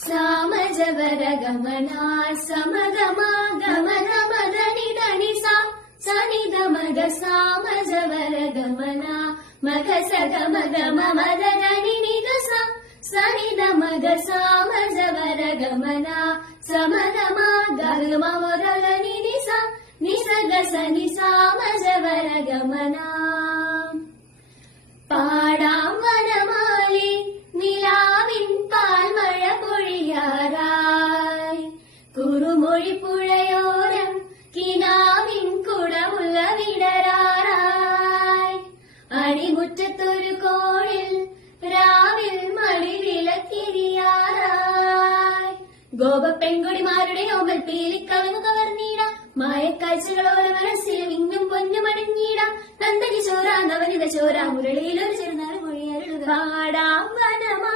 സാമജവര ഗമനാ സമഗമാ ഗമനമദനി ധനി സാ സനിധ മഗ സാമജവര ഗമനാ മഗ സഗമ ഗമ മദനി നിഗ സാ സനിധ മഗ സാമജവര ഗമനാ സമഗമാ ഗമ മദനി നി സാ നിസഗ സനി സാമജവര ഗമനാ. പാടാം വനമാലി നിലാവിൻ പാൽമഴ പൊഴിയാറായി, കുറുമൊഴിപ്പുഴയോരം കിനാവിൻ കുടമുള്ള വിടരാറായി, അണിമുറ്റത്തൊരു കോണിൽ രാവിൽ മണിവിളക്കിരിയാറായി, ഗോപപ്പെൺകുടിമാരുടെ ഓമൽ പീലിക്കവങ്ങു കവർന്നീട, മായക്കാഴ്ചകളോല മനസ്സിൽ ഇന്നും പൊന്നുമണിഞ്ഞീട, നന്ദനി ചോര നവനിത ചോര മുരളിയിലൊരു ചെറുനാറ് മൊഴിയരുളുക. പാടാം വനമാ